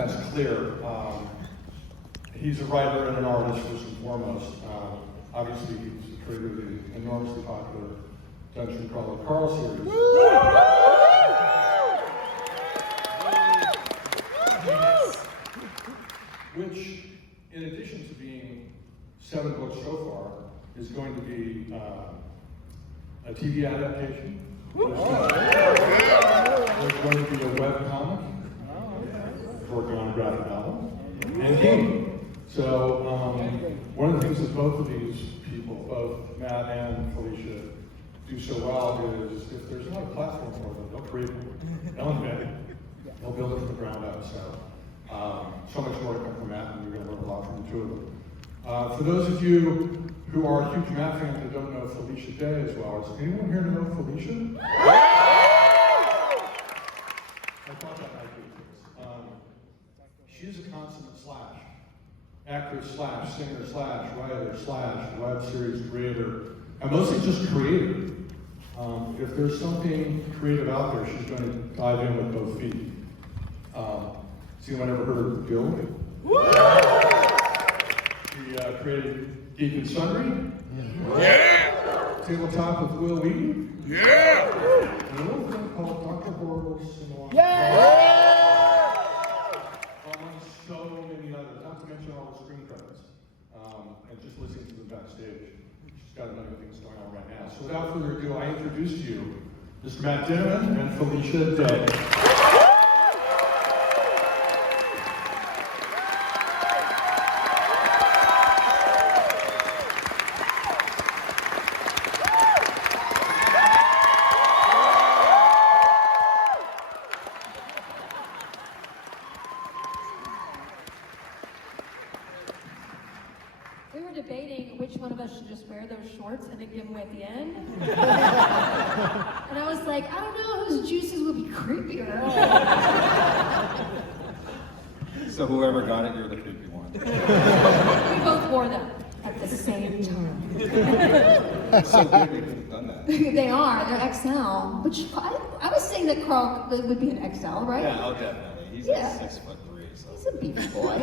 that's clear. He's a writer and an artist first and foremost. Obviously, he's the creator of the enormously popular Dungeon Crawler Carl series. Which, in addition to being 7 books so far, is going to be a TV adaptation. There's going to be a web comic, working on a graphic novel, and game. So one of the things that both of these people, both Matt and Felicia, do so well is if there's not a platform for them, they'll create one. They'll invent it. They'll build it from the ground up. So much more to come from Matt, and you're going to learn a lot from the two of them. For those of you who are huge Matt fans that don't know Felicia Day as well, is anyone here to know Felicia? I thought that might be the case. She's a consummate slash. Actor slash, singer slash, writer slash, web series creator, and mostly just creator. If there's something creative out there, she's going to dive in with both feet. Has anyone ever heard of Guild? She created Geek and Sundry. Yeah! Tabletop with Will Wheaton. Yeah! And a little thing called Dr. Horrible's Cinema. Yeah! Among so many others, not to mention all the screen credits. And just listening to them backstage. She's got a million things going on right now. So without further ado, I introduce to you Mr. Matt Dinniman and Felicia Day. We were debating which one of us should just wear those shorts and then give them away at the end. And I was like, I don't know whose juices would be creepier. So whoever got it, you're the creepy one. We both wore them at the same time. So good we could have done that. They are, they're XL. Which I was saying that Carl would be an XL, right? Yeah, oh definitely. He's like 6'3", so. He's a beefy boy.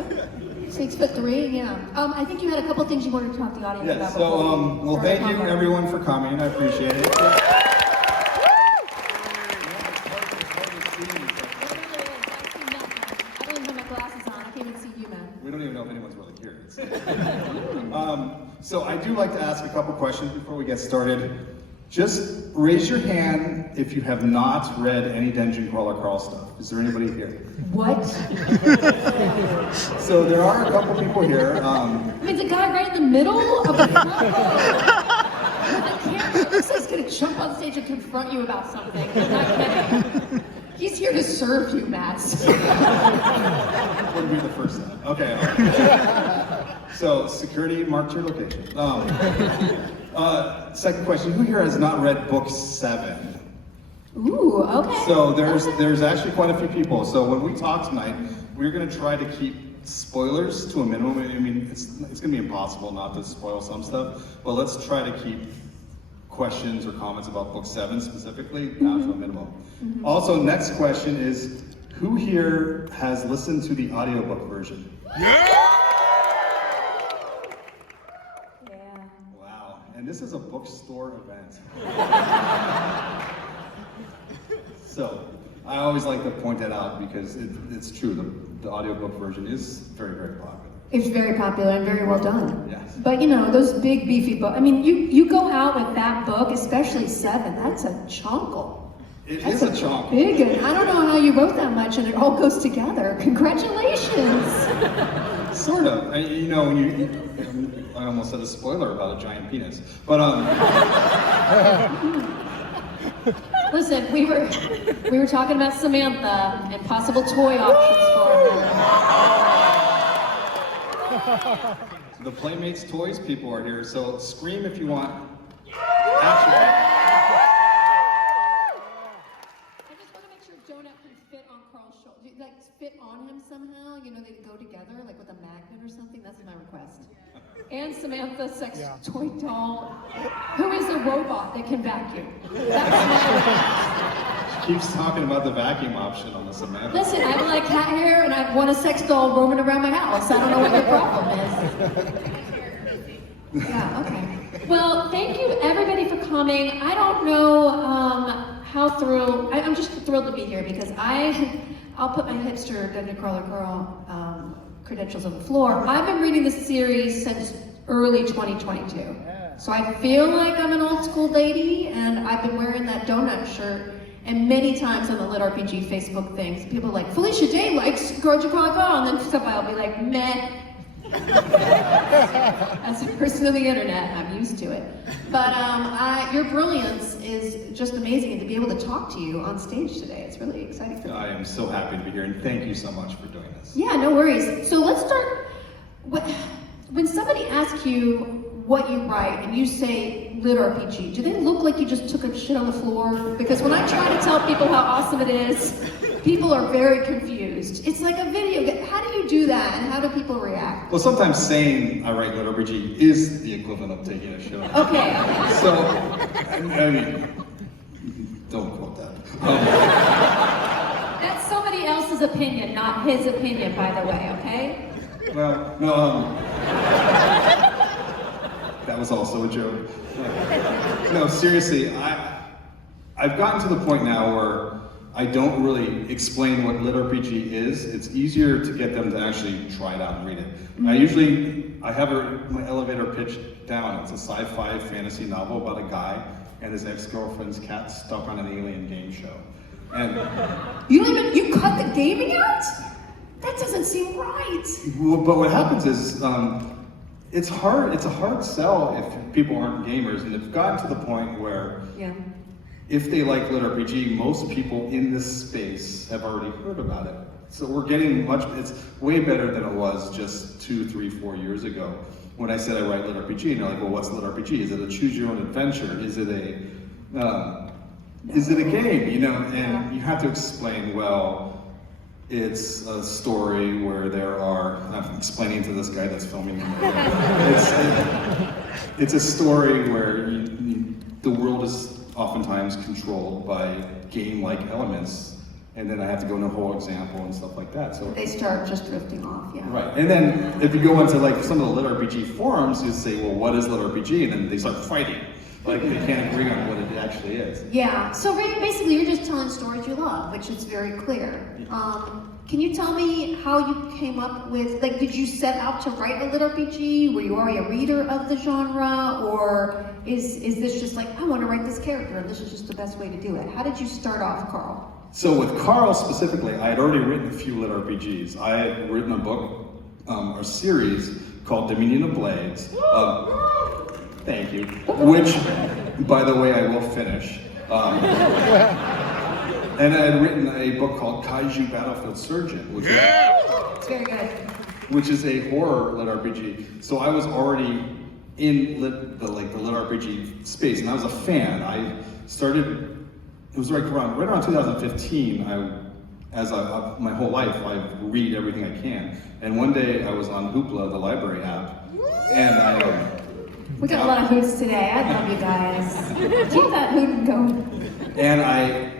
6'3", yeah. I think you had a couple things you wanted to talk to the audience about. So, well, thank you everyone for coming. I appreciate it. We don't even know if anyone's really here. So I do like to ask a couple questions before we get started. Just raise your hand if you have not read any Dungeon Crawler Carl stuff. Is there anybody here? What? So there are a couple people here. I mean, the guy right in the middle of the front row with the camera looks like he's gonna jump on stage and confront you about something. I'm not kidding. He's here to serve you, Matt. What would be the first step? Okay. So security marked your location. Second question: who here has not read book 7? Ooh, okay. So there's actually quite a few people. So when we talk tonight, we're going to try to keep spoilers to a minimum. I mean, it's going to be impossible not to spoil some stuff, but let's try to keep questions or comments about book 7 specifically down to a minimum. Also, next question is, who here has listened to the audiobook version? Yeah. Wow, and this is a bookstore event. So, I always like to point that out because it's true, the audiobook version is very, very popular. It's very popular and very well done. Yes. But you know, those big beefy books, I mean, you go out with that book, especially 7, that's a chunkle. It's a chunk. Big, and I don't know how you wrote that much and it all goes together. Congratulations. Sort of. You know, I almost said a spoiler about a giant penis. But listen, we were talking about Samantha and possible toy options for her. The Playmates Toys people are here, so scream if you want. Action. I just want to make sure Donut can fit on Carl's shoulder. Like, fit on on him somehow. You know, they go together, like with a magnet or something. That's my request. And Samantha, sex toy doll, who is a robot that can vacuum. That's my request. Keeps talking about the vacuum option on the Samantha. Listen, I like cat hair, and I want a sex doll roaming around my house. I don't know what your problem is. Yeah, okay. Well, thank you everybody for coming. I don't know how thrilled, I'm just thrilled to be here because I'll put my hipster Dungeon Crawler Girl credentials on the floor. I've been reading this series since early 2022. So I feel like I'm an old school lady, and I've been wearing that donut shirt. And many times on the LitRPG Facebook things, people are like, Felicia Day likes Dungeon Crawler Girl, and then somebody will be like, meh. As a person of the internet, I'm used to it. But your brilliance is just amazing, and to be able to talk to you on stage today, it's really exciting for me. I am so happy to be here, and thank you so much for doing this. Yeah, no worries. So let's start. When somebody asks you what you write, and you say LitRPG, do they look like you just took a shit on the floor? Because when I try to tell people how awesome it is, people are very confused. It's like a video game. How do you do that, and how do people react? Well, sometimes saying I write LitRPG is the equivalent of taking a shit. Okay. So, I mean, don't quote that. That's somebody else's opinion, not his opinion, by the way, okay? Well, no, that was also a joke. No, seriously, I've gotten to the point now where I don't really explain what LitRPG is. It's easier to get them to actually try it out and read it. I have my elevator pitch down. It's a sci-fi fantasy novel about a guy and his ex-girlfriend's cat stuck on an alien game show. And You cut the gaming out? That doesn't seem right. but what happens is, it's a hard sell if people aren't gamers, and it's gotten to the point where if they like LitRPG, most people in this space have already heard about it. So we're getting it's way better than it was just 2, 3, 4 years ago. When I said I write LitRPG, and they're like, well, what's LitRPG? Is it a choose your own adventure? Is it a game? You know, and you have to explain, well, it's a story where I'm explaining to this guy that's filming. It's a story where the world is oftentimes controlled by game-like elements, and then I have to go into a whole example and stuff like that. So they start just drifting off, yeah. Right, and then if you go into like some of the LitRPG forums, you say, well, what is LitRPG? And then they start fighting. Like they can't agree on what it actually is. Yeah, so basically you're just telling stories you love, which is very clear. Can you tell me how you came up with, like, did you set out to write a LitRPG? Were you already a reader of the genre? Or is this just like, I want to write this character and this is just the best way to do it? How did you start off, Carl? So with Carl specifically, I had already written a few LitRPGs. I had written a book, a series called Dominion of Blades. Thank you. Which, by the way, I will finish. And I had written a book called Kaiju Battlefield Surgeon, which It's very good. which is a horror LitRPG. So I was already in the LitRPG space, and I was a fan. I started. It was right around 2015. My whole life, I read everything I can. And one day I was on Hoopla, the library app, and We got a lot of hoots today. I love you guys. Keep that hoot going. And I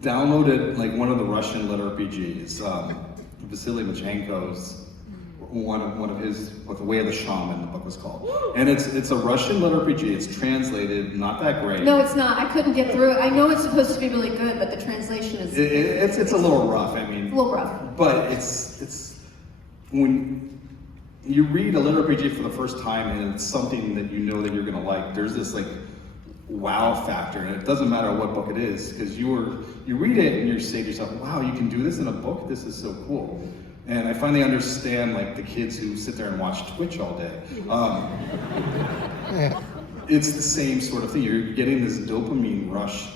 downloaded like one of the Russian LitRPGs, Vasily Machenko's, one of his, The Way of the Shaman, the book was called. And it's a Russian LitRPG. It's translated, not that great. No, it's not. I couldn't get through it. I know it's supposed to be really good, but the translation is It's a little rough. I mean, a little rough. But it's when you read a LitRPG for the first time and it's something that you know that you're gonna like, there's this like wow factor, and it doesn't matter what book it is, because you read it and you say to yourself, wow, you can do this in a book? This is so cool. And I finally understand like the kids who sit there and watch Twitch all day. It's the same sort of thing. You're getting this dopamine rush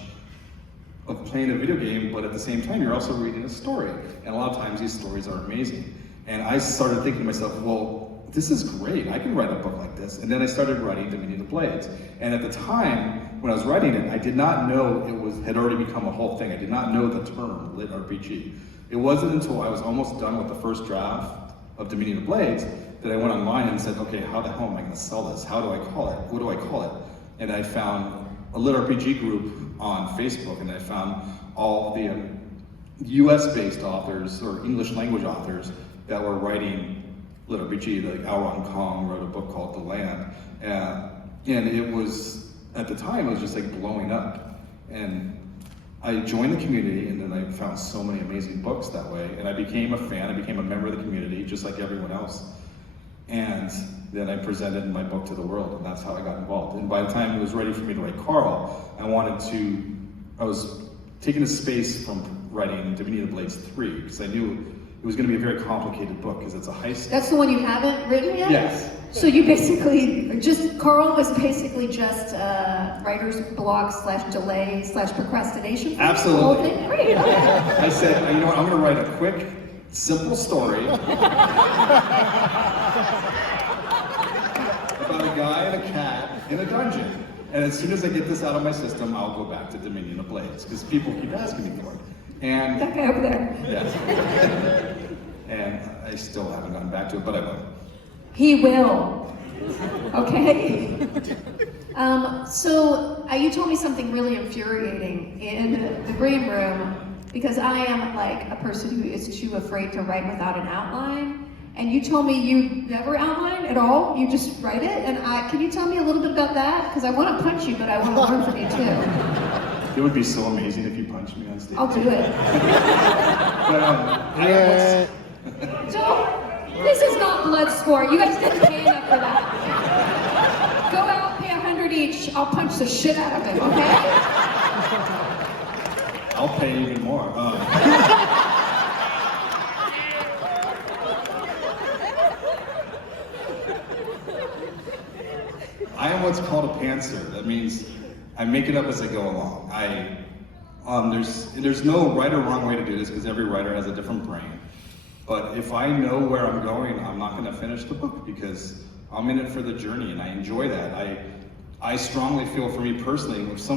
of playing a video game, but at the same time you're also reading a story. And a lot of times these stories are amazing. And I started thinking to myself, well, this is great. I can write a book like this. And then I started writing Dominion of Blades. And at the time, when I was writing it, I did not know it had already become a whole thing. I did not know the term LitRPG. It wasn't until I was almost done with the first draft of Dominion of Blades that I went online and said, okay, how the hell am I going to sell this? How do I call it? What do I call it? And I found a LitRPG group on Facebook, and I found all the US-based authors or English language authors that were writing LitRPG. Like Alron Kong wrote a book called The Land, and it was, at the time, it was just like blowing up. And I joined the community, and then I found so many amazing books that way, and I became a fan, I became a member of the community, just like everyone else. And then I presented my book to the world, and that's how I got involved. And by the time it was ready for me to write Carl, I was taking a space from writing Dominion of Blades 3, because I knew it was going to be a very complicated book, because it's a heist. That's the one you haven't written yet? Yes. So you basically, Carl was basically just writer's block / delay / procrastination? Absolutely. The whole thing? Great, okay. I said, you know what, I'm going to write a quick, simple story about a guy and a cat in a dungeon. And as soon as I get this out of my system, I'll go back to Dominion of Blades, because people keep asking me for it. And That guy over there. yes. And I still haven't gotten back to it, but I will. He will. Okay? You told me something really infuriating in the green room, because I am like a person who is too afraid to write without an outline. And you told me you never outline at all, you just write it. And can you tell me a little bit about that? Because I want to punch you, but I want to learn from you too. It would be so amazing if you punched me on stage. I'll do it. But, This is not blood sport. You guys didn't pay enough for that. Go out, pay $100 each. I'll punch the shit out of him, okay? I'll pay even more. I am what's called a pantser. That means I make it up as I go along. There's no right or wrong way to do this, because every writer has a different brain. But if I know where I'm going, I'm not going to finish the book, because I'm in it for the journey, and I enjoy that. I strongly feel, for me personally, if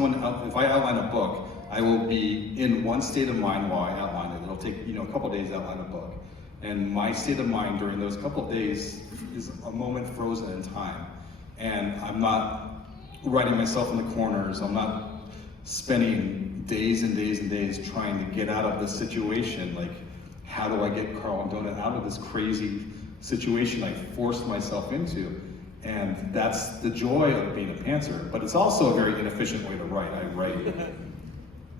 I outline a book, I will be in one state of mind while I outline it. It'll take a couple days to outline a book, and my state of mind during those couple of days is a moment frozen in time. And I'm not writing myself in the corners. I'm not spending days and days and days trying to get out of this situation. Like, how do I get Carl and Donut out of this crazy situation I forced myself into? And that's the joy of being a pantser. But it's also a very inefficient way to write. I write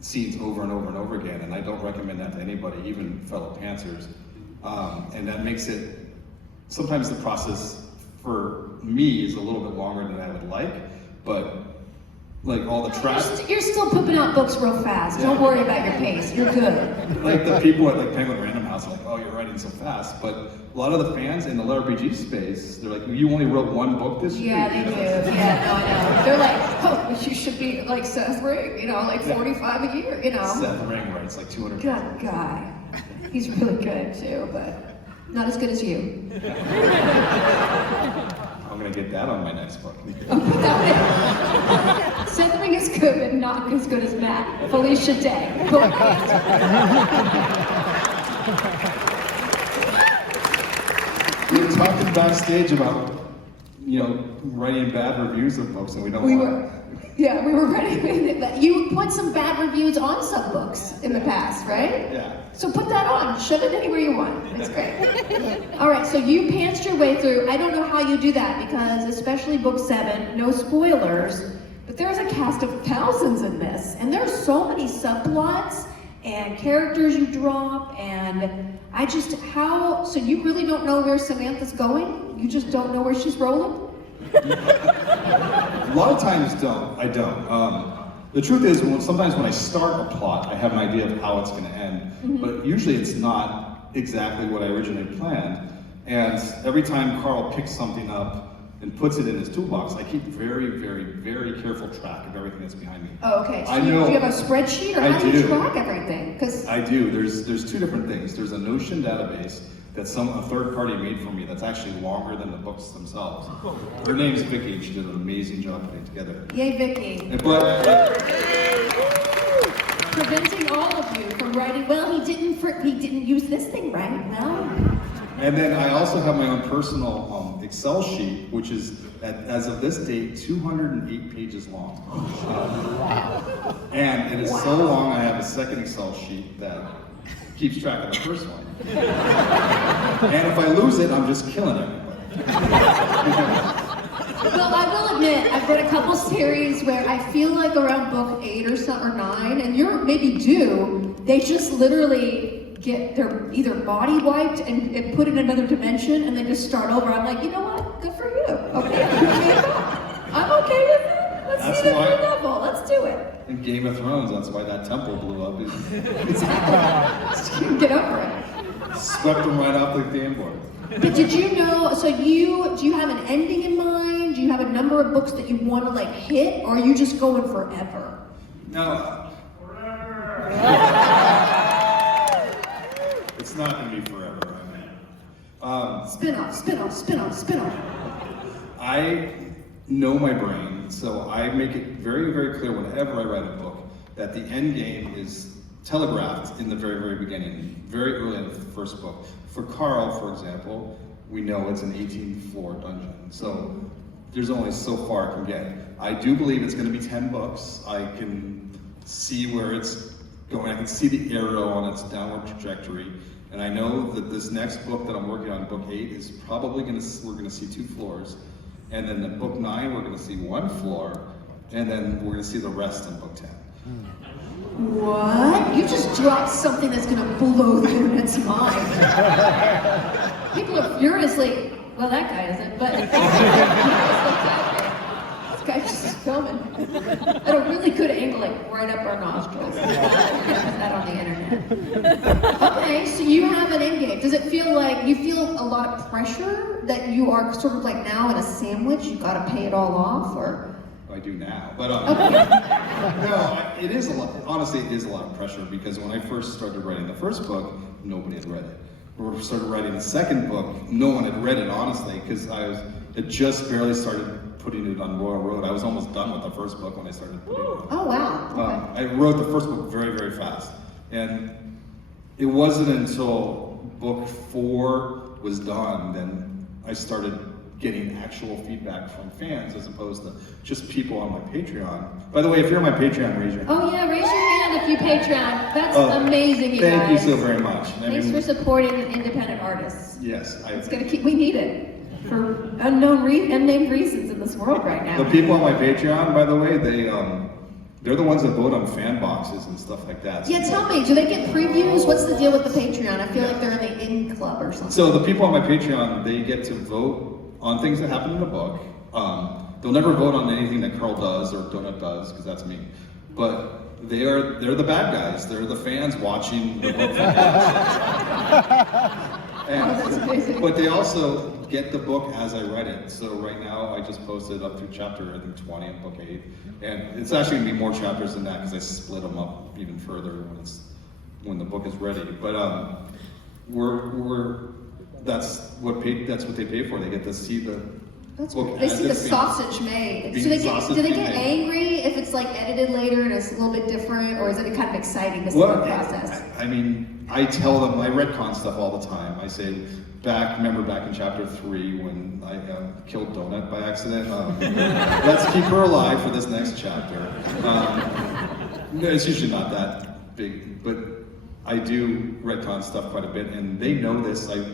scenes over and over and over again, and I don't recommend that to anybody, even fellow pantsers. And that makes it, sometimes the process for me is a little bit longer than I would like, but like all the trap. You're still pooping out books real fast. Yeah. Don't worry about your pace. You're good. Like the people at like Penguin Random House are like, oh, you're writing so fast. But a lot of the fans in the LitRPG space, they're like, you only wrote one book this year? Yeah, they do. Yeah, no, I know. They're like, oh, you should be like Seth Ring, like 45 a year, Seth Ring writes like 200. Good guy. He's really good too, but not as good as you. I'm gonna get that on my next book. Seth Ring is good, but not as good as Matt. Felicia Day. We were talking backstage about, writing bad reviews of books, and we don't want. Yeah, we were ready. You put some bad reviews on some books in the past, right? Yeah. So put that on. Shove it anywhere you want. It's great. All right, so you pantsed your way through. I don't know how you do that, because especially book 7, no spoilers, but there's a cast of thousands in this, and there's so many subplots and characters you drop, and so you really don't know where Samantha's going? You just don't know where she's rolling? A lot of times I don't. The truth is, sometimes when I start a plot, I have an idea of how it's going to end, but usually it's not exactly what I originally planned. And every time Carl picks something up and puts it in his toolbox, I keep very, very, very careful track of everything that's behind me. Oh, okay. So I know. Do you have a spreadsheet, or how do you track everything? I do. There's two different things. There's a Notion database that a third party made for me that's actually longer than the books themselves. Her name's Vicky, and she did an amazing job putting it together. Yay, Vicky. But Preventing all of you from writing, well, he didn't use this thing right, well. And then I also have my own personal Excel sheet, which is, as of this date, 208 pages long. And it is so long, I have a second Excel sheet that keeps track of the first one. And if I lose it, I'm just killing everybody. Well, I will admit, I've read a couple series where I feel like around book 8 or 9, and you're maybe due, they just literally get their either body wiped and put in another dimension, and they just start over. I'm like, you know what? Good for you. Okay, I'm okay with it. Let's see the new level. Let's do it. In Game of Thrones, that's why that temple blew up. Get over it. Swept them right off the damn board. But did you know, so do you have an ending in mind? Do you have a number of books that you want to like hit, or are you just going forever? No. It's not going to be forever, I mean. Spin-off. I know my brain, so I make it very, very clear whenever I write a book that the end game is telegraphed in the very, very beginning, very early in the first book. For Carl, for example, we know it's an 18th-floor dungeon, so there's only so far I can get. I do believe it's going to be 10 books. I can see where it's going. I can see the arrow on its downward trajectory, and I know that this next book that I'm working on, book 8, is probably we're going to see 2 floors, and then in book 9 we're going to see 1 floor, and then we're going to see the rest in book 10. What? You just dropped something that's gonna blow the internet's mind. People are furiously, well, that guy isn't, but this guy's just filming at a really good angle, like right up our nostrils. Put that on the internet. Okay, so you have an end game. Does it feel like you feel a lot of pressure that you are sort of like now in a sandwich? You got to pay it all off, or? I do now, but no, it is a lot. Honestly, it is a lot of pressure because when I first started writing the first book, nobody had read it. When we started writing the second book, no one had read it, honestly, because it just barely started putting it on Royal Road. I was almost done with the first book when I started putting it on. Oh wow! Okay. I wrote the first book very, very fast, and it wasn't until book 4 was done then I started getting actual feedback from fans as opposed to just people on my Patreon. By the way, if you're on my Patreon, raise your hand. Oh yeah, raise your hand if you Patreon. That's amazing, you guys. Thank you so very much. Thanks for supporting independent artists. Yes. It's gonna keep, we need it for unnamed reasons in this world right now. The people on my Patreon, by the way, they're the ones that vote on fan boxes and stuff like that. Yeah, tell me, do they get previews? What's the deal with the Patreon? I feel like they're in the in club or something. So the people on my Patreon, they get to vote on things that happen in the book. They'll never vote on anything that Carl does or Donut does, because that's me. But they're the bad guys. They're the fans watching the book. That's amazing. But they also get the book as I read it. So right now I just posted up through chapter, I think 20 in book 8. And it's actually gonna be more chapters than that because I split them up even further when the book is ready. But that's what they pay for. They get to see the book. They see the sausage made. So do they get angry if it's like edited later and it's a little bit different, or is it kind of exciting to see the process? I mean, I tell them, I retcon stuff all the time. I say, remember back in chapter 3 when I killed Donut by accident? Let's keep her alive for this next chapter. No, it's usually not that big, but I do retcon stuff quite a bit, and they know this. I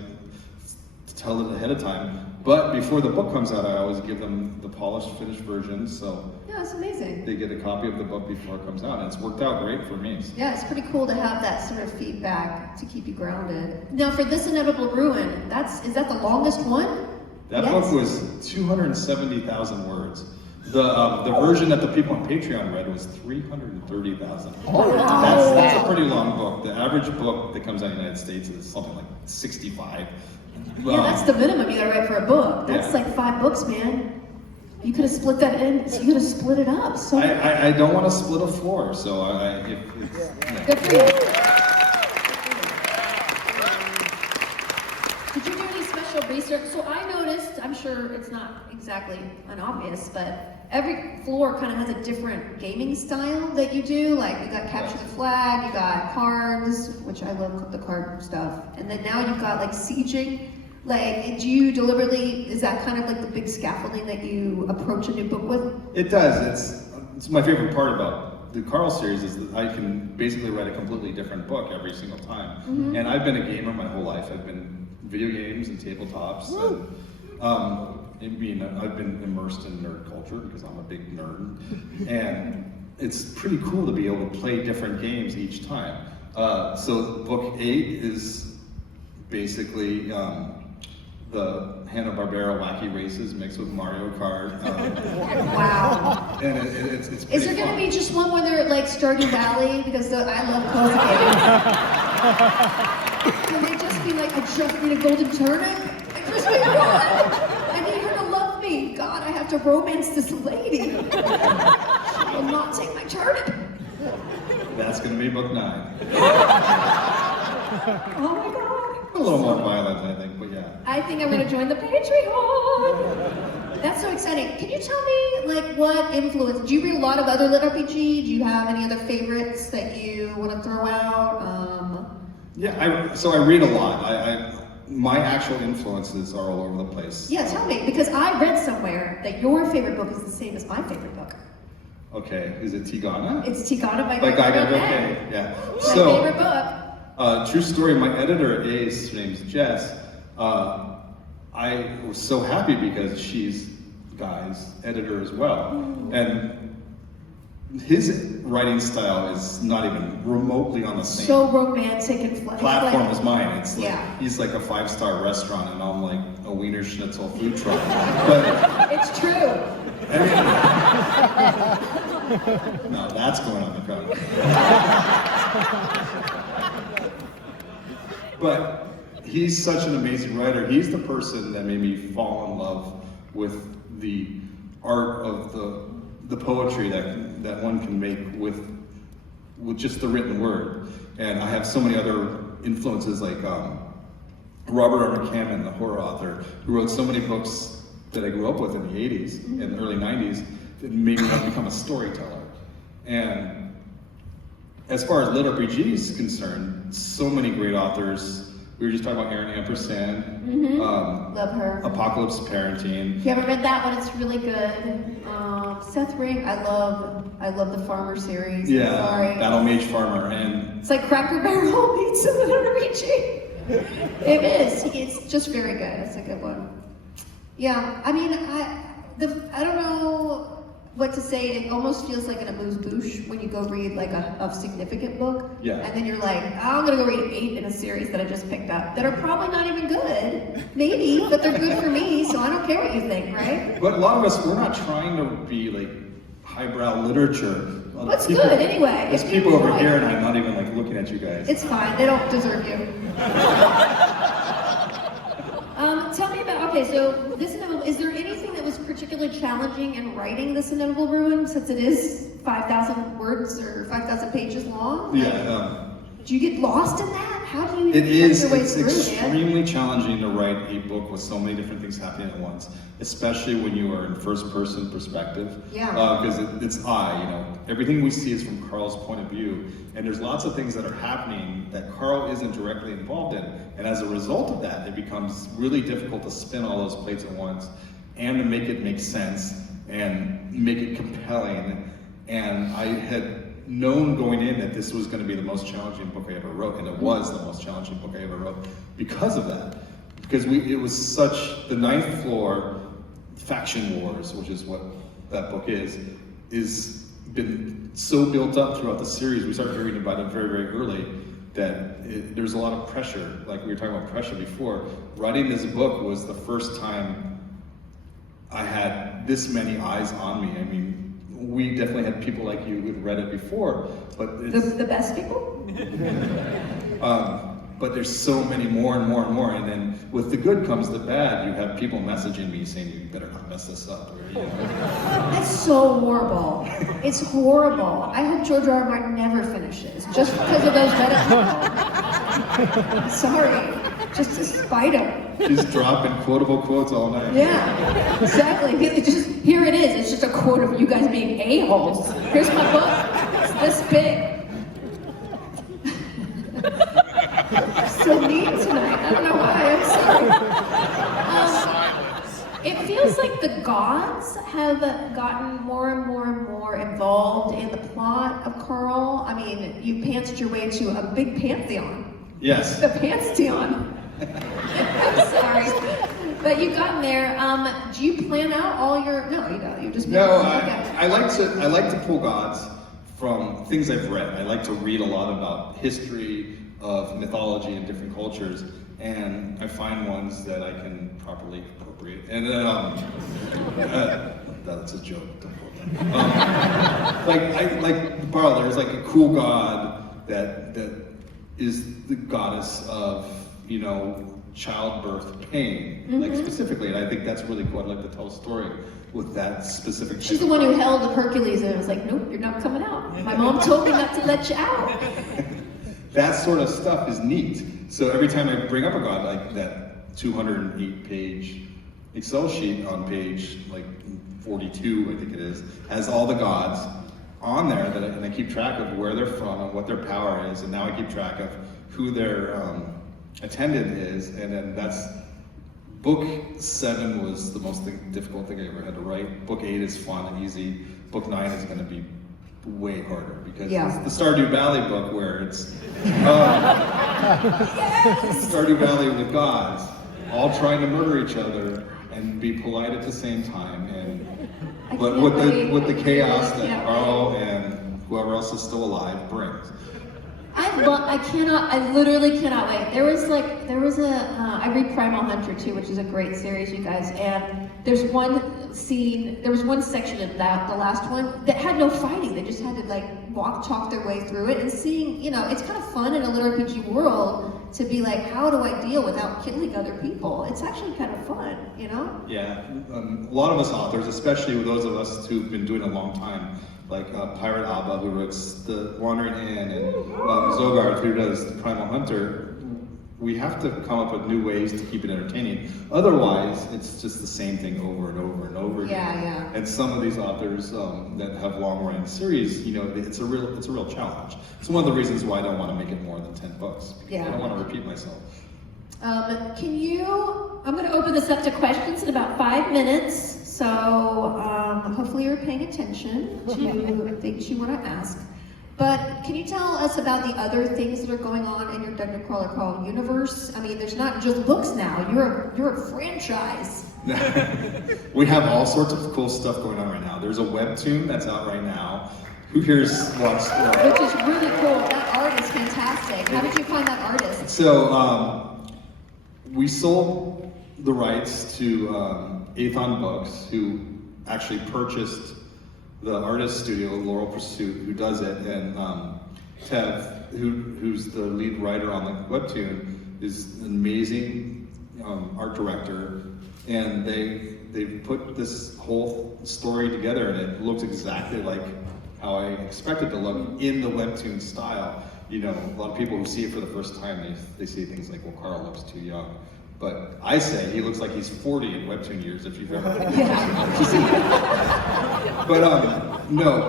tell it ahead of time. But before the book comes out, I always give them the polished, finished version, so yeah, it's amazing. they get a copy of the book before it comes out, and it's worked out great for me. Yeah, it's pretty cool to have that sort of feedback to keep you grounded. Now, for This Inevitable Ruin, is that the longest one? That book was 270,000 words. The version that the people on Patreon read was 330,000. Oh, That's a pretty long book. The average book that comes out in the United States is something like 65. Yeah, that's the minimum you gotta write for a book. That's like 5 books, man. You could have split that in. You could have split it up. So I don't want to split a floor, so good for you. Did you do any special research? So I noticed, I'm sure it's not exactly unobvious, but every floor kind of has a different gaming style that you do. Like you got capture the flag, you got cards, which I love the card stuff, and then now you've got like sieging. Like, do you deliberately, is that kind of like the big scaffolding that you approach a new book with? It does. It's my favorite part about the Carl series is that I can basically write a completely different book every single time. And I've been a gamer my whole life. I've been video games and tabletops. And, I've been immersed in nerd culture because I'm a big nerd. And it's pretty cool to be able to play different games each time. So book 8 is basically the Hanna-Barbera Wacky Races mixed with Mario Kart. Wow. And it's pretty Is there going to be just one where they're like Stardew Valley? Because I love cozy games. Can they just be like, I just need a golden turnip? I just need one! I need her to love me. God, I have to romance this lady. She will not take my turnip. That's going to be book 9. Oh my God. A little more violent, I think, but yeah. I think I'm going to join the Patreon. That's so exciting. Can you tell me, like, what influence? Do you read a lot of other LitRPG? Do you have any other favorites that you want to throw out? Yeah, so I read a lot. My actual influences are all over the place. Yeah, tell me, because I read somewhere that your favorite book is the same as my favorite book. Okay, is it Tigana? It's Tigana by By Guy Gardner. Okay, yeah. My favorite book. True story, my editor at Ace, her name's Jess, I was so happy because she's Guy's editor as well. And his writing style is not even remotely on the same So romantic and platform as mine. It's like, yeah. he's like a 5-star restaurant and I'm like a Wiener Schnitzel food truck. But It's true. no, that's going on the cover. But he's such an amazing writer. He's the person that made me fall in love with the art of the poetry that one can make with just the written word. And I have so many other influences like Robert R. McCammon, the horror author, who wrote so many books that I grew up with in the 80s and early 90s that made me want to become a storyteller. And as far as LitRPG is concerned, so many great authors. We were just talking about Erin Ampersand. Love her. Apocalypse Parenting. If you haven't read that one, it's really good. Seth Ring, I love the Farmer series. Yeah, Sorry. Battle Mage Farmer, and It's like Cracker Barrel meets a LitRPG. It is. It's just very good. It's a good one. Yeah, I mean, I don't know what to say. It almost feels like an amuse-bouche when you go read like a significant book. Yeah. And then you're like, I'm gonna go read 8 in a series that I just picked up that are probably not even good. Maybe, but they're good for me, so I don't care what you think, right? but a lot of us, we're not trying to be like highbrow literature. What's good anyway? There's If people you over like- here, and I'm not even like looking at you guys. It's fine. They don't deserve you. Tell me about, okay, so this inevitable, is there anything that was particularly challenging in writing this Inevitable Ruin, since it is 5,000 words or 5,000 pages long? Yeah, Do you get lost in that? How do you it is. your way It's through, man? extremely challenging to write a book with so many different things happening at once, especially when you are in first-person perspective. Yeah. Because it's I. You know, everything we see is from Carl's point of view, and there's lots of things that are happening that Carl isn't directly involved in, and as a result of that, it becomes really difficult to spin all those plates at once, and to make it make sense and make it compelling. And I had known going in that this was going to be the most challenging book I ever wrote, and it was the most challenging book I ever wrote because of that. Because it was such, the Ninth Floor, Faction Wars, which is what that book is been so built up throughout the series. We started hearing about it very, very early, that there's a lot of pressure. Like we were talking about pressure before. Writing this book was the first time I had this many eyes on me. I mean, we definitely had people like you who'd read it before, but it's, The best people? but there's so many more and more and more, and then with the good comes the bad. You have people messaging me saying, you better not mess this up. Or, you know. That's so horrible. It's horrible. I hope George R. R. Martin never finishes, just because of those Reddit people. Sorry. just to spite him. She's dropping quotable quotes all night. Yeah, exactly. Here it is. It's just a quote of you guys being a-holes. Here's my book. It's this big. So mean tonight. I don't know why. I'm sorry. It feels like the gods have gotten more and more and more involved in the plot of Carl. I mean, you pantsed your way to a big pantheon. Yes. The pantheon. I'm sorry. But you've gotten there. Do you plan out all your? No, you don't. You just. No, Okay. I like to pull gods from things I've read. I like to read a lot about history of mythology in different cultures, and I find ones that I can properly appropriate. And that's a joke. Don't quote that. Like Barl, there's like a cool god that is the goddess of, you know, childbirth pain, like specifically, and I think that's really cool. I'd like to tell a story with that specific. She's the one who held Hercules and was like, nope, you're not coming out. My mom told me not to let you out. That sort of stuff is neat. So every time I bring up a god, like that 208-page Excel sheet on page like 42, I think it is, has all the gods on there, and I keep track of where they're from and what their power is, and now I keep track of who their attendant is, and then that's book 7 was the most difficult thing I ever had to write. Book 8 is fun and easy. Book 9 is going to be way harder because it's the Stardew Valley book where it's Stardew Valley with gods all trying to murder each other and be polite at the same time, but with the chaos that Carl and whoever else is still alive brings. I literally cannot wait. There was I read Primal Hunter too, which is a great series, you guys, and there was one section of that, the last one, that had no fighting. They just had to like talk their way through it, and seeing, you know, it's kind of fun in a LitRPG world to be like, how do I deal without killing other people? It's actually kind of fun, you know? Yeah, a lot of us authors, especially those of us who've been doing it a long time, like Pirate Abba, who writes The Wandering Inn, and Zogarth, who does The Primal Hunter, we have to come up with new ways to keep it entertaining. Otherwise, it's just the same thing over and over and over again. Yeah. And some of these authors that have long-running series, you know, it's a real challenge. It's one of the reasons why I don't want to make it more than 10 books. Yeah. I don't want to repeat myself. I'm going to open this up to questions in about 5 minutes. So hopefully you're paying attention to things you want to ask. But can you tell us about the other things that are going on in your Dungeon Crawler Crawl universe? I mean, there's not just books now. You're a franchise. We have all sorts of cool stuff going on right now. There's a webtoon that's out right now. Who here's watched? Which is really cool. That art is fantastic. How did you find that artist? So we sold the rights to Athon Books, who actually purchased the artist studio, Laurel Pursuit, who does it, and Tev, who's the lead writer on the webtoon, is an amazing art director, and they've put this whole story together, and it looks exactly like how I expect it to look in the webtoon style. You know, a lot of people who see it for the first time, they see things like, well, Carl looks too young. But I say he looks like he's 40 in webtoon years, if you've ever. But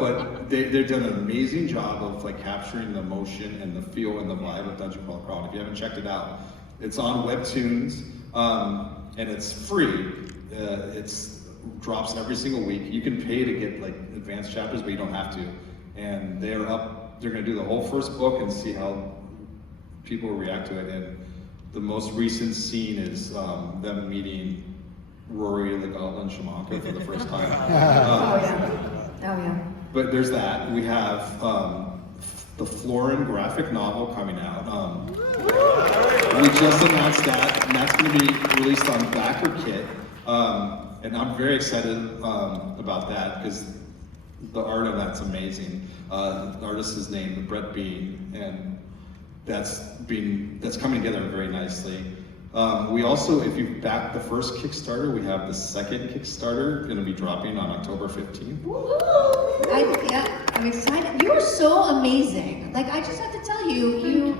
but they've done an amazing job of like capturing the emotion and the feel and the vibe of Dungeon Crawler Crawl. If you haven't checked it out, it's on Webtoons, and it's free. It's drops every single week. You can pay to get like advanced chapters, but you don't have to. And they're going to do the whole first book and see how people react to it. And the most recent scene is them meeting Rory the Goblin Shamanka for the first time. Oh yeah. But there's that. We have the Florin graphic novel coming out. We just announced that, and that's going to be released on BackerKit. And I'm very excited about that because the art of that's amazing. The artist is named Brett Bean, and that's coming together very nicely. We also, if you back the first Kickstarter, we have the second Kickstarter going to be dropping on October 15th. I'm excited. You are so amazing. Like, I just have to tell you,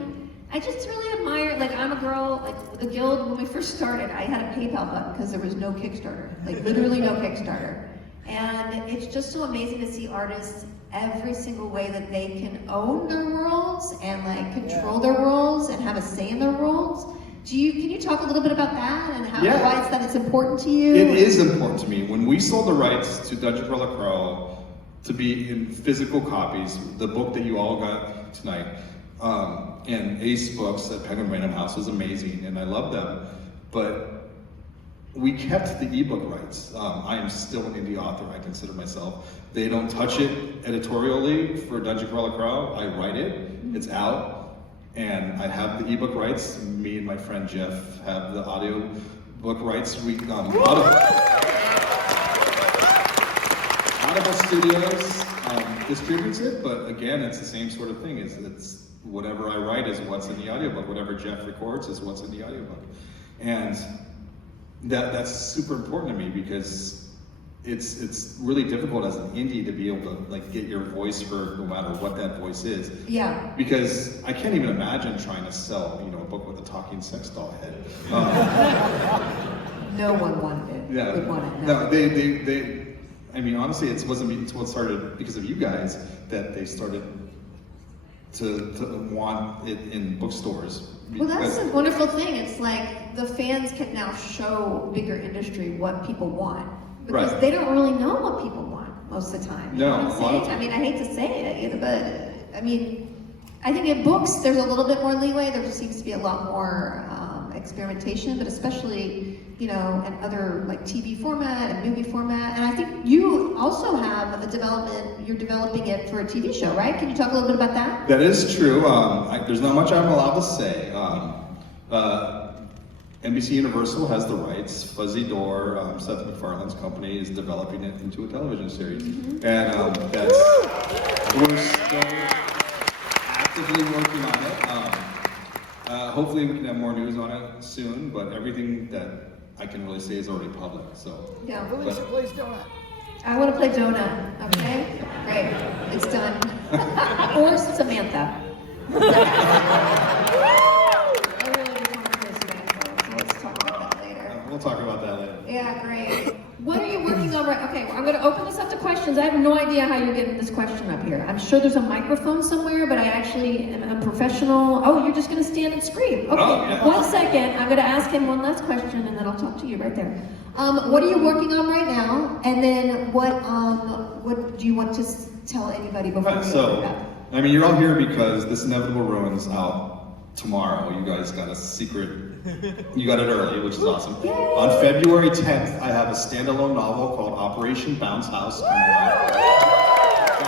I just really admire, like I'm a girl, like the guild, when we first started, I had a PayPal button because there was no Kickstarter, like literally no Kickstarter. And it's just so amazing to see artists every single way that they can own their worlds and like control their worlds and have a say in their worlds. Can you talk a little bit about that and how why it's important to you? It is important to me. When we sold the rights to Dungeon Crawler Crow to be in physical copies, the book that you all got tonight, and Ace Books at Penguin Random House was amazing, and I love them. But we kept the ebook rights. I am still an indie author, I consider myself. They don't touch it editorially for Dungeon Crawler Crow. I write it, it's out, and I have the ebook rights. Me and my friend Jeff have the audio book rights. We Audible Studios distributes it, but again, it's the same sort of thing. It's whatever I write is what's in the audiobook. Whatever Jeff records is what's in the audiobook. And that's super important to me because it's really difficult as an indie to be able to like get your voice heard no matter what that voice is. Yeah. Because I can't even imagine trying to sell, a book with a talking sex doll head. No one wanted it. Yeah. Would want it. No, they I mean, honestly, it's what started because of you guys that they started to want it in bookstores. Well, that's a wonderful thing. It's like the fans can now show bigger industry what people want. Because they don't really know what people want most of the time. You know what I'm saying? I mean, I hate to say it, but I mean, I think in books there's a little bit more leeway. There seems to be a lot more experimentation, but especially, in other like TV format and movie format. And I think you also have you're developing it for a TV show, right? Can you talk a little bit about that? That is true. There's not much I'm allowed to say. NBC Universal has the rights. Fuzzy Door, Seth MacFarlane's company, is developing it into a television series. And we're still actively working on it. Hopefully we can have more news on it soon, but everything that I can really say is already public, so. Yeah. Felicia plays donut. I want to play donut, okay? Great, it's done. Or Samantha. I really just want to play Samantha, so let's talk about that later. We'll talk about that later. Yeah, great. What are you working on right? Okay, well, I'm going to open this up to questions. I have no idea how you're getting this question up here. I'm sure there's a microphone somewhere, but I actually am a professional. Oh, you're just going to stand and scream. Okay, Oh, yeah. 1 second. I'm going to ask him one last question, and then I'll talk to you right there. What are you working on right now? And then what do you want to tell anybody before we So, wrap? I mean, you're all here because This Inevitable Ruin's out tomorrow. You guys got a secret. You got it early, which is awesome. Yay. On February 10th, I have a standalone novel called Operation Bounce House coming out.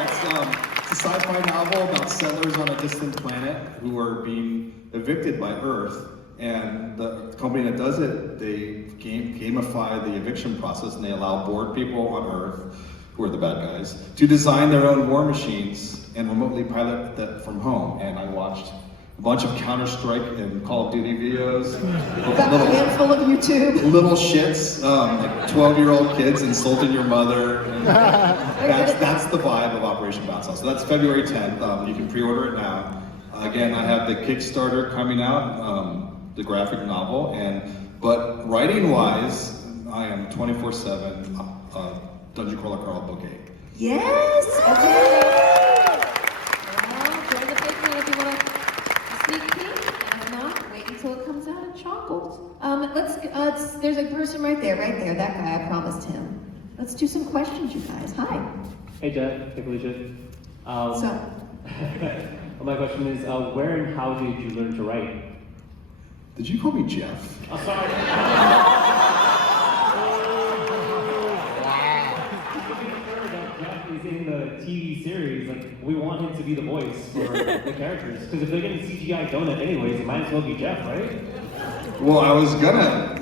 It's a sci-fi novel about settlers on a distant planet who are being evicted by Earth. And the company that does it, they gamify the eviction process, and they allow bored people on Earth, who are the bad guys, to design their own war machines and remotely pilot that from home. And I watched a bunch of Counter-Strike and Call of Duty videos. Got a handful of YouTube. Little shits, like 12-year-old kids insulting your mother. And that's the vibe of Operation Bounce House. So that's February 10th. You can pre-order it now. Again, I have the Kickstarter coming out, the graphic novel, but writing-wise, I am 24/7 Dungeon Crawler Carl book 8. Yes. Okay. Well, join the Patreon if you want a sneak peek. And if not, wait until it comes out in chocolate. There's a person right there. That guy. I promised him. Let's do some questions, you guys. Hi. Hey Jeff, hey Felicia. What's up? Well, my question is, where and how did you learn to write? Did you call me Jeff? Oh, sorry. Jeff is in the TV series. Like, we want him to be the voice for the characters. Because if they're getting CGI donut anyways, it might as well be Jeff, right? Well, I was gonna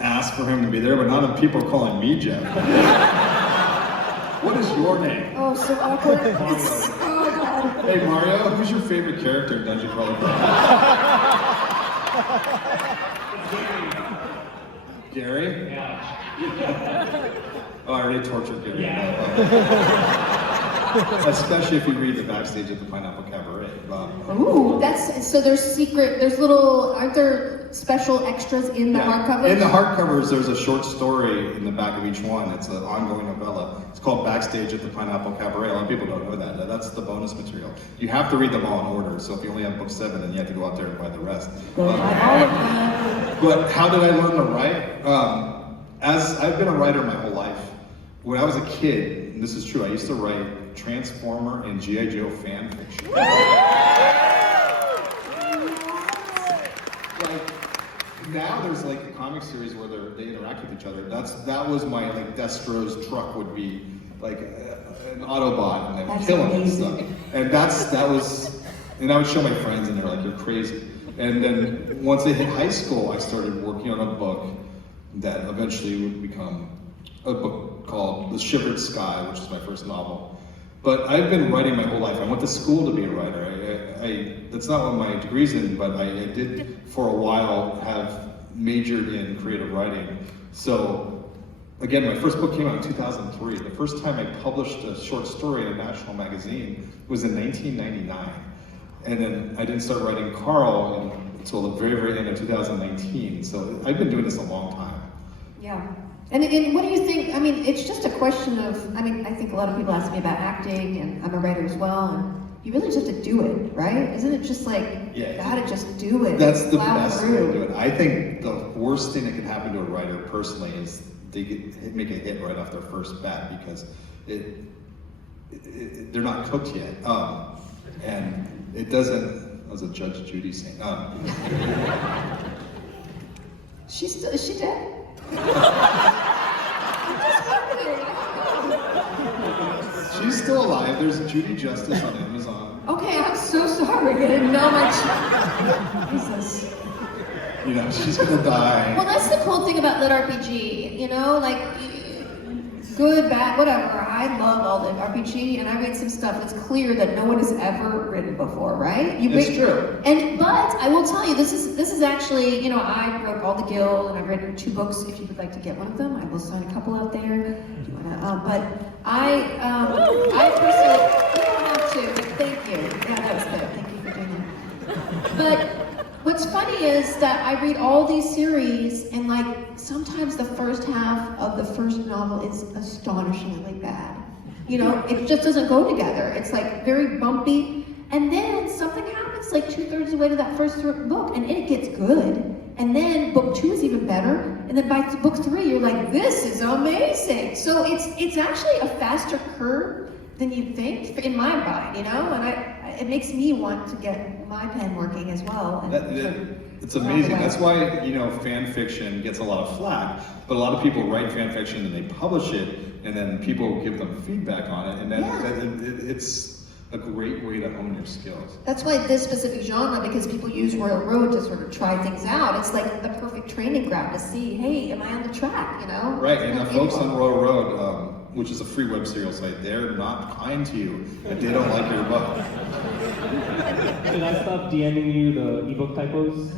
ask for him to be there, but not if people are calling me Jeff. What is your name? Oh, so awkward. Oh God. Hey Mario, who's your favorite character in Dungeon Crawler? Gary? Yeah. Oh, I already tortured Gary. Yeah. Especially if you read the backstage at the Pineapple Cabaret. Ooh, there's little, aren't there special extras in the hardcover? In the hardcovers, there's a short story in the back of each one. It's an ongoing novella. It's called Backstage at the Pineapple Cabaret. A lot of people don't know that. That's the bonus material. You have to read them all in order. So if you only have book 7, then you have to go out there and buy the rest. But how did I learn to write? As I've been a writer my whole life. When I was a kid, and this is true, I used to write Transformer and G.I. Joe fan fiction. Now there's like a comic series where they interact with each other. That was my, like, Destro's truck would be like an Autobot, and they would kill him and stuff. And and I would show my friends, and they were like, "You're crazy." And then once I hit high school, I started working on a book that eventually would become a book called The Shivered Sky, which is my first novel. But I've been writing my whole life. I went to school to be a writer. That's not what my degree's in, but I did for a while have majored in creative writing. So again, my first book came out in 2003. The first time I published a short story in a national magazine was in 1999. And then I didn't start writing Carl until the very, very end of 2019. So I've been doing this a long time. Yeah. And what do you think? I mean, it's just a question of, I think a lot of people ask me about acting, and I'm a writer as well, and you really just have to do it, right? Isn't it just like, you gotta just do it? That's the best way to do it. I think the worst thing that can happen to a writer personally is they make a hit right off their first bat, because they're not cooked yet. And it doesn't, as a Judge Judy saying, is she dead? She's still alive. There's Judy Justice on Amazon. Okay, I'm so sorry. I didn't know my Jesus. You know, she's gonna die. Well, that's the cool thing about LitRPG, you know, like, good, bad, whatever. I love all the RPG, and I read some stuff that's clear that no one has ever written before, right? It's true. But I will tell you, this is actually, you know, I wrote All the Guild, and I've written 2 books. If you would like to get one of them, I will sign a couple out there. Do you wanna, but I personally, you don't have to, but thank you. Yeah, that was good. Thank you for doing that. But what's funny is that I read all these series, and like sometimes the first half of the first novel is astonishingly bad. You know, it just doesn't go together. It's like very bumpy, and then something happens like 2/3 of the way to that first book, and it gets good. And then book 2 is even better, and then by book 3 you're like, this is amazing. So it's actually a faster curve than you'd think in my mind, you know, and it makes me want to get my pen working as well. It's amazing. That's why, you know, fan fiction gets a lot of flack, but a lot of people write fan fiction and they publish it, and then people give them feedback on it, and then it's a great way to hone your skills. That's why this specific genre, because people use Royal Road to sort of try things out. It's like the perfect training ground to see, hey, am I on the track, you know? Right, and the folks on Royal Road, which is a free web serial site, they're not kind to you, and they don't like your book. Should I stop DMing you the ebook typos?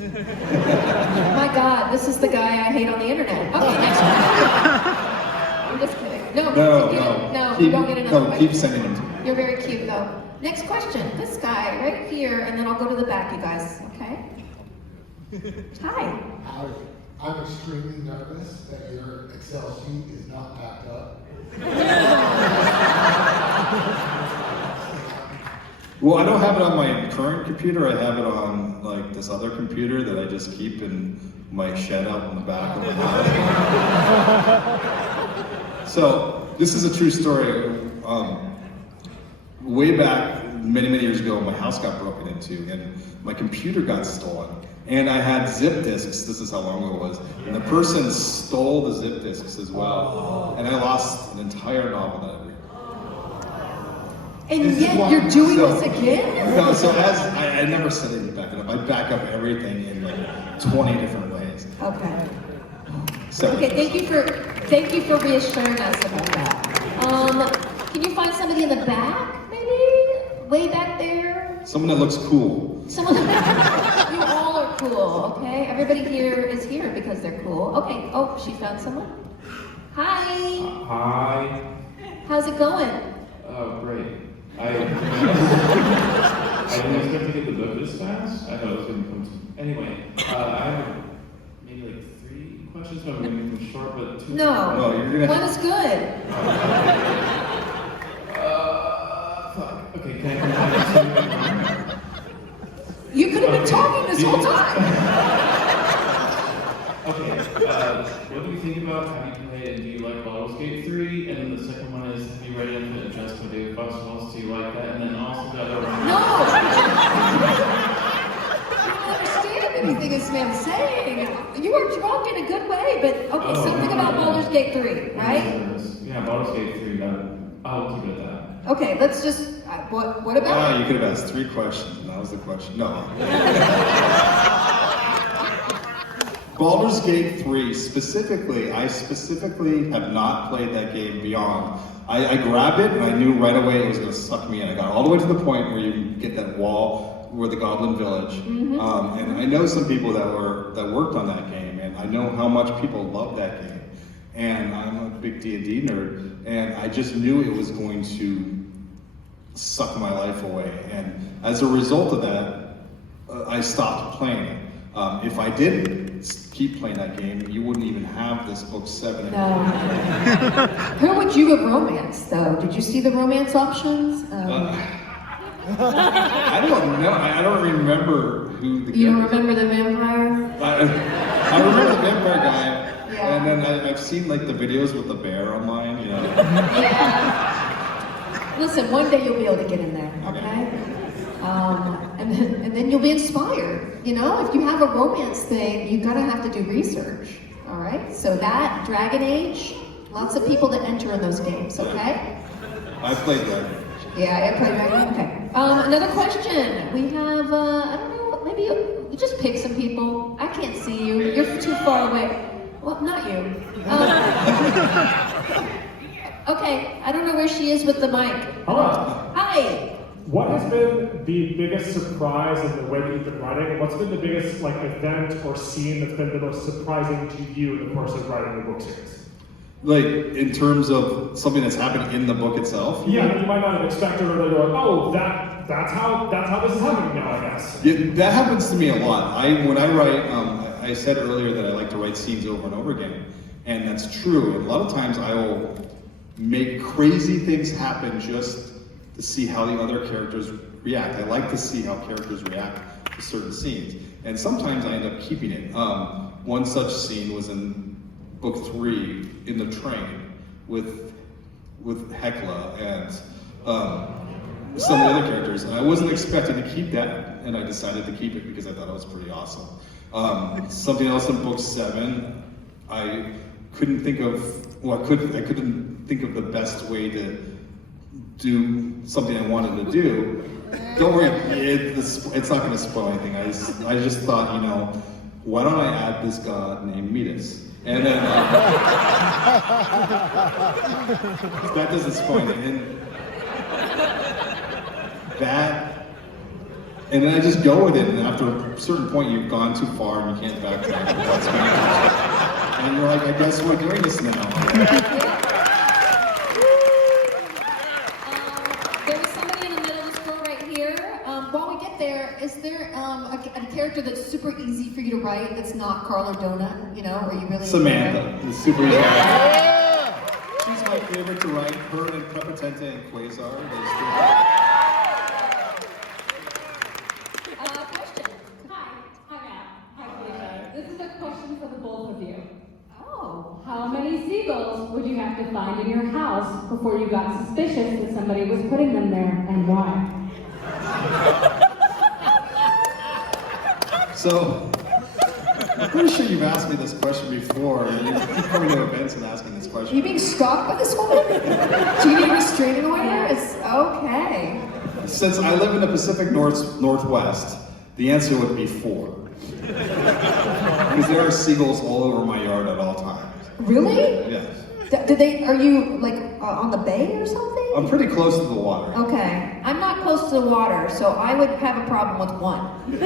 My God, this is the guy I hate on the internet. Okay, next one. I'm just kidding. No, you don't get another one. Keep sending them to me. You're very cute, though. Next question. This guy right here, and then I'll go to the back, you guys. Okay? Hi. I'm extremely nervous that your Excel sheet is not backed up. Well, I don't have it on my current computer. I have it on like this other computer that I just keep in my shed out in the back of my house. So this is a true story. Way back, many years ago, my house got broken into, and my computer got stolen. And I had zip disks. This is how long ago it was. And the person stole the zip disks as well. And I lost an entire novel that I read. And yet you're doing this again? No, so I never said I didn't back it up. I back up everything in like 20 different ways. Okay. So, Okay, thank you for reassuring us about that. Can you find somebody in the back, maybe? Way back there? someone that looks cool. Someone that, you all are cool, okay? Everybody here is here because they're cool. Okay, oh, she found someone? Hi! Hi. How's it going? Oh, great. I didn't expect to get the book this fast. I thought it was going to come to... Anyway, I have maybe like 3 questions, but I'm going to make them short, but 2... No, No, you're gonna- one is good. Fuck. Okay, can I come back to... You could have been talking this whole time. Okay, what do you think about how you play it, and do you like Baldur's Gate 3? And then the second one is, have you read Infinite Jest by David Foster Wallace? Do you like that? And then also the other one... No! I don't understand anything this man's saying. You are drunk in a good way, but okay, Oh, something no, about no. Baldur's Gate 3, right? Yeah, Baldur's Gate 3, I'll keep it at that. Okay, let's just, what about Ah, you could have asked 3 questions, and that was the question. No. Baldur's Gate 3, specifically, I specifically have not played that game beyond. I grabbed it and I knew right away it was going to suck me in. I got all the way to the point where you get that wall where the Goblin Village. And I know some people that worked on that game, and I know how much people love that game. And I'm a big D&D nerd, and I just knew it was going to suck my life away. And as a result of that, I stopped playing it. If I didn't keep playing that game, you wouldn't even have this book 7. No. Who would you have romanced, though? Did you see the romance options? I don't know. I don't remember who the You character- remember the vampire? I remember the vampire guy, Yeah. and then I've seen like the videos with the bear online, you know. Yeah. Listen, one day you'll be able to get in there, okay? And then you'll be inspired. You know, if you have a romance thing, you gotta have to do research. All right. So that Dragon Age, lots of people that enter in those games. Okay. I played Dragon Age. Yeah, I played Dragon Age. Okay. Another question. We have I don't know. Maybe you just pick some people. I can't see you. You're too far away. Well, not you. Okay. I don't know where she is with the mic. Hello. Hi. What has been the biggest surprise in the way that you've been writing? What's been the biggest like event or scene that's been the most surprising to you in the course of writing the book series? Like in terms of something that's happened in the book itself. Yeah, you might not have expected, or they're like, oh, that's how this is happening now, I guess. Yeah, that happens to me a lot. When I write, I said earlier that I like to write scenes over and over again, and that's true. And a lot of times I will make crazy things happen just to see how the other characters react. I like to see how characters react to certain scenes, and sometimes I end up keeping it. One such scene was in book 3 in the train with Hecla and some of the other characters, and I wasn't expecting to keep that, and I decided to keep it because I thought it was pretty awesome. Something else in book 7, I couldn't think of the best way to do something I wanted to do. Don't worry, it's not going to spoil anything. I just thought, you know, why don't I add this god named Midas? And then that doesn't spoil anything. And then I just go with it, and after a certain point, you've gone too far and you can't backtrack. And you're like, I guess we're doing this now. There was somebody in the middle of the store right here. While we get there, is there a character that's super easy for you to write that's not Carl or Donut? You know, or you really Samantha, the super easy. She's my favorite to write. Her and Prepotente and Quasar. Question. Hi, Matt. Hi, Felicia. This is a question for the both of you. Oh. How many seagulls would you have to find in your house before you got suspicious that somebody was putting them there, and why? So, I'm pretty sure you've asked me this question before. You keep coming to events and asking this Are question. you being stalked by this woman? Do you need a restraining order? It's okay. Since I live in the Pacific Northwest, the answer would be 4. Because there are seagulls all over my yard at all times. Really? Yes. Are you like on the bay or something? I'm pretty close to the water. Okay. I'm not close to the water, so I would have a problem with 1.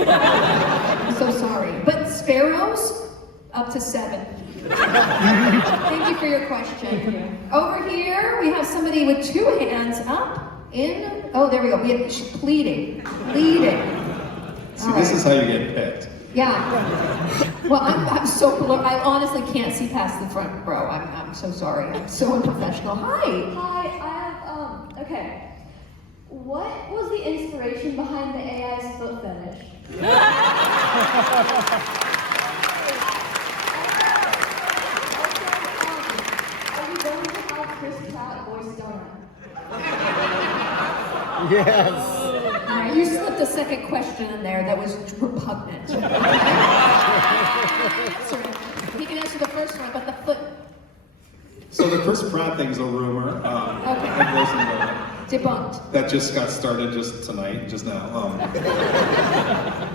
I'm so sorry. But sparrows, up to 7. Thank you for your question. Thank you. Over here, we have somebody with 2 hands up. Oh, there we go. She's pleading. See, this is how you get picked. Yeah. Well, I'm so blurred. I honestly can't see past the front row. I'm so sorry. I'm so unprofessional. Hi. Hi, I have, okay. What was the inspiration behind the AI's foot fetish? Are you going to have Chris Pratt voice donut? All right, you slipped a second question in there that was repugnant. He can answer the first one, but the foot. So the Chris Pratt thing's a rumor. Debunked. That just got started just now.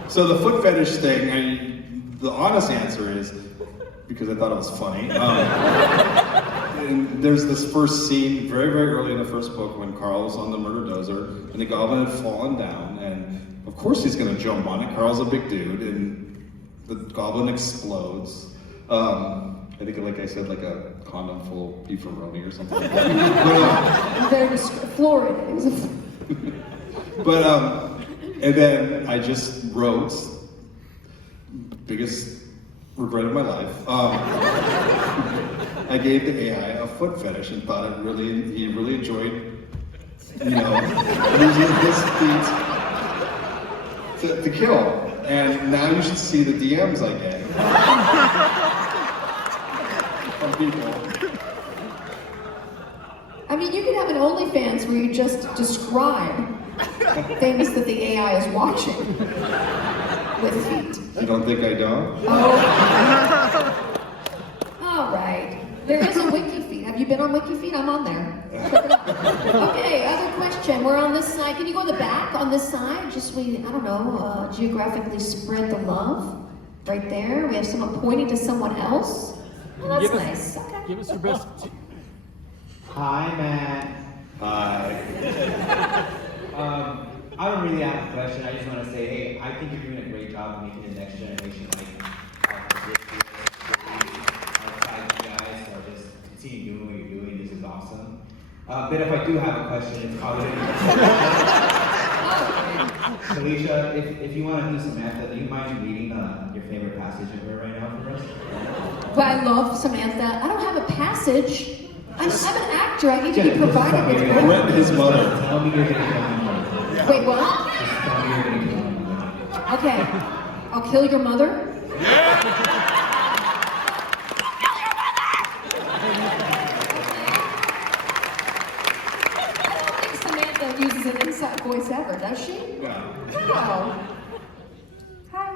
So the foot fetish thing, the honest answer is, because I thought it was funny, and there's this first scene very, very early in the first book when Carl's on the murder dozer and the goblin had fallen down, and of course he's gonna jump on it. Carl's a big dude, and the goblin explodes. I think, like I said, like a condom full of beefaroni or something like that. There was florid. It was and then I just wrote, biggest regret of my life. I gave the AI a foot fetish and thought he really enjoyed, using his feet to kill. And now you should see the DMs I get. From people. I mean, you could have an OnlyFans where you just describe things that the AI is watching with feet. You don't think I don't? Oh. All right. There is a WikiFeed. Have you been on WikiFeed? I'm on there. Okay, other question. We're on this side. Can you go to the back on this side? Just geographically spread the love. Right there. We have someone pointing to someone else. Oh, that's nice. Okay. Give us your best. Hi, Matt. Hi. I don't really have a question. I just want to say, hey, I think you're doing a great job of making the next generation outside you guys. So just continue doing what you're doing. This is awesome. But if I do have a question, it's probably Felicia, if you want to do Samantha, do you mind reading your favorite passage in here right now for us? But I love Samantha. I don't have a passage. I'm an actor. I need to be provided with I went to his mother. Tell me you're going to kill my mother. Wait, what? Just tell me you're going to kill my mother. Okay. I'll kill your mother? I don't think Samantha uses an inside voice ever, does she? Yeah. No. Hi.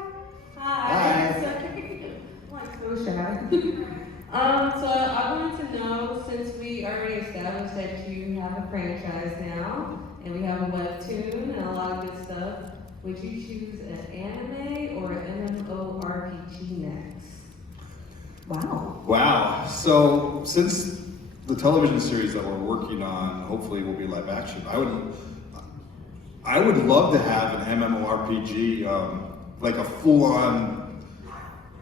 So I wanted to know, since we already established that you have a franchise now, and we have a webtoon and a lot of good stuff, would you choose an anime or an MMORPG next? Wow. Wow. So since the television series that we're working on hopefully will be live action, I would love to have an MMORPG, like a full-on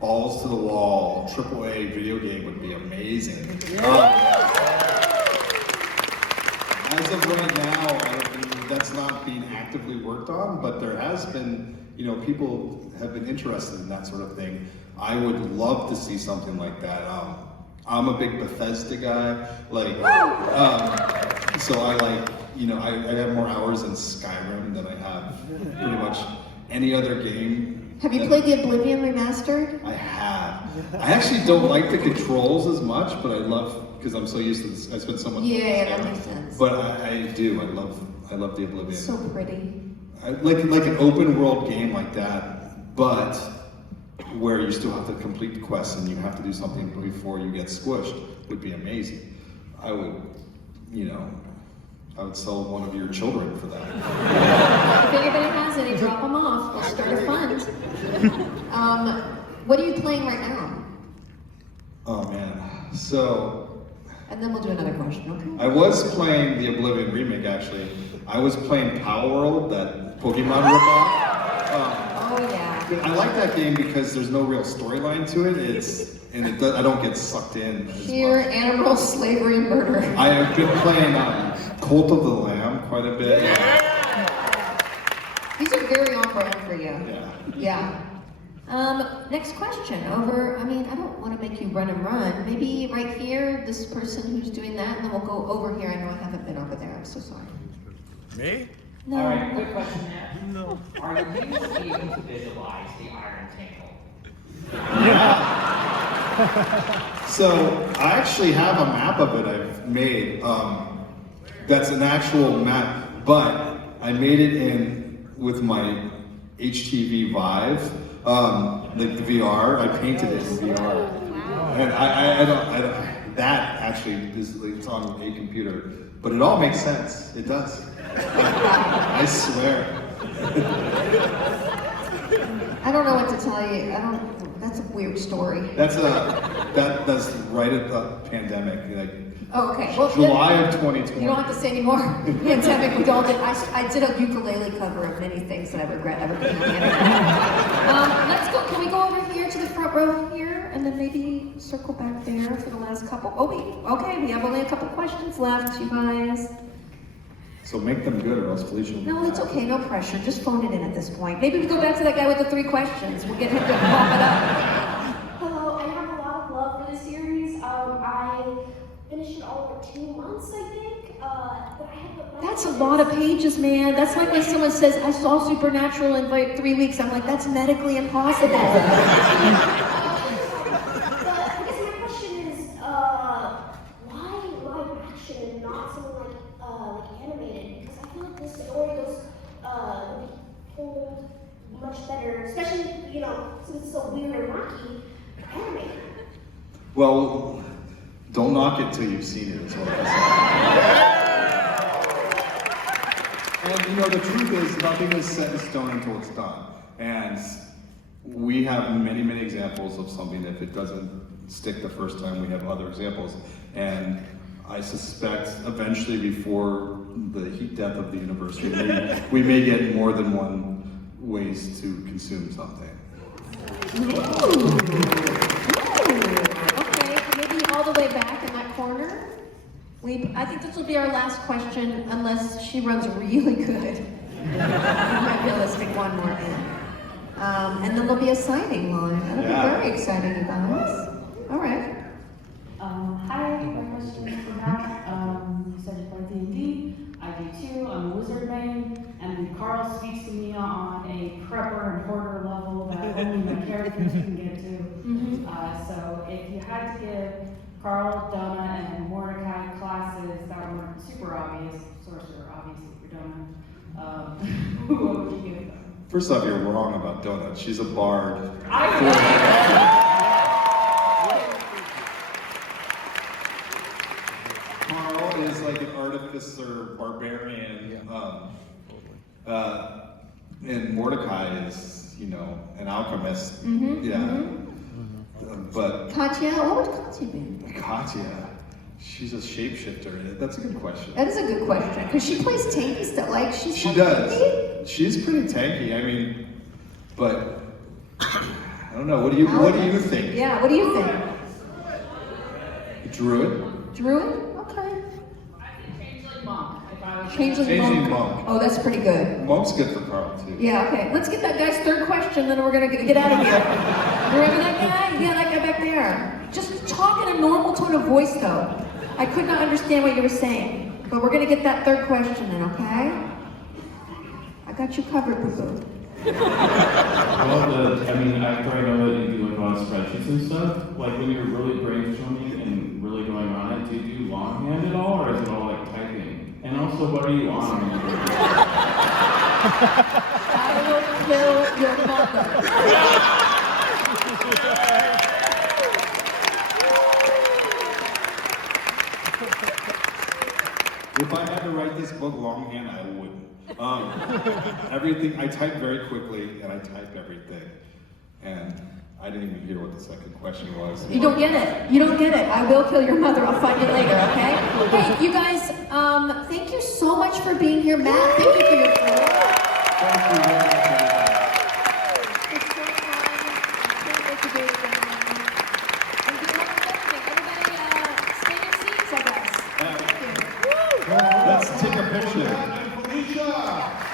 balls to the wall AAA video game would be amazing. As of right now, that's not being actively worked on, but there has been, people have been interested in that sort of thing. I would love to see something like that. I'm a big Bethesda guy, so I I have more hours in Skyrim than I have pretty much any other game. Have you played the Oblivion Remastered? I have. I actually don't like the controls as much, but I love, because I'm so used to this, I spent so much time. Yeah, that makes sense. But I do, I love the Oblivion. So pretty. Like an open world game like that, but where you still have to complete the quests and you have to do something before you get squished would be amazing. I would sell one of your children for that. If anybody has any, drop them off. We'll start a fund. What are you playing right now? Oh man, so. And then we'll do another question, okay? I was playing the Oblivion remake actually. I was playing Power World, that Pokemon ripoff. Oh yeah. I like that game because there's no real storyline to it. I don't get sucked in. Sheer animal slavery murder. I have been playing Cult of the Lamb, quite a bit. These are very on brand for you. Yeah. Yeah. Next question. I don't want to make you run and run. Maybe right here, this person who's doing that, and then we'll go over here. I know I haven't been over there. I'm so sorry. Me? No. All right, quick question, Matt. No. Are you able to visualize the iron tangle? So I actually have a map of it I've made. That's an actual map, but I made it in with my HTV Vive, like the VR. I painted it in VR, and I don't. That actually is like, it's on a computer, but it all makes sense. It does. I swear. I don't know what to tell you. That's a weird story. That's right at the pandemic, like Oh, okay. Well, July of 2020. You don't have to say anymore. Pandemic, we all did. I did a ukulele cover of many things that I regret ever putting on the internet. Let's go. Can we go over here to the front row here, and then maybe circle back there for the last couple? Oh wait. Okay, we have only a couple questions left, you guys. So make them good, or else Felicia will. No, it's okay. No pressure. Just phone it in at this point. Maybe we go back to that guy with the 3 questions. We'll get him to pop it up. Hello, I have a lot of love for the series. I finished it all in 2 months, I think. But I have That's a lot of pages, man. That's like when someone says, I saw Supernatural in like 3 weeks. I'm like, that's medically impossible. But I guess my question is, why live action and not something like animated? Because I feel like this story goes would be told much better, especially since it's so weird and wacky. Animated. Well, don't knock it till you've seen it, is what I say. And the truth is, nothing is set in stone until it's done. And we have many, many examples of something that if it doesn't stick the first time, we have other examples. And I suspect eventually before the heat death of the universe, we may get more than one ways to consume something. Okay, maybe all the way back in that corner. I think this will be our last question, unless she runs really good. We might be able to stick one more in. And then there'll be a signing line. That'll be very exciting, you guys. All right. Hi, my question is for Matt. You said you play D&D. I do too. I'm a wizard main, and Carl speaks to me on a prepper and hoarder level that only my characters can get to. So if you had to give Carl, Donna, and Mordecai classes that weren't super obvious, sorcerer, obviously for Donna, what would you give them? First off, you're wrong about Donut. She's a bard. Carl is like an artificer, barbarian, and Mordecai is, an alchemist. But Katya, what would Katya be? Katya, she's a shapeshifter. That's a good question. That is a good question, because she plays tanky stuff. Like She does. She's pretty tanky. But I don't know. What do you think? Yeah, what do you think? Druid? Druid? Okay. Changeling monk. Changeling monk. Oh, that's pretty good. Monk's good for Carl too. Yeah, okay. Let's get that guy's third question, then we're gonna get out of here. Remember that guy? Yeah, that guy back there. Just talk in a normal tone of voice, though. I could not understand what you were saying, but we're gonna get that third question in, okay? I got you covered, boo-boo. After I know that you do like a lot of spreadsheets and stuff, like when you're really brainstorming and really going on it, do you do longhand at all, or is it all like typing? And also, what are you on? I will kill your mother. If I had to write this book longhand, I wouldn't. Everything, I type very quickly, and I type everything. And I didn't even hear what the second question was. You don't get it. You don't get it. I will kill your mother. I'll find you later, okay? Hey, you guys, thank you so much for being here. Matt, thank you for your time. Thank you very much. It's so fun. Can't wait to do it again. And good luck with everything. Everybody, stay in seats, I guess. Let's take a picture. Felicia!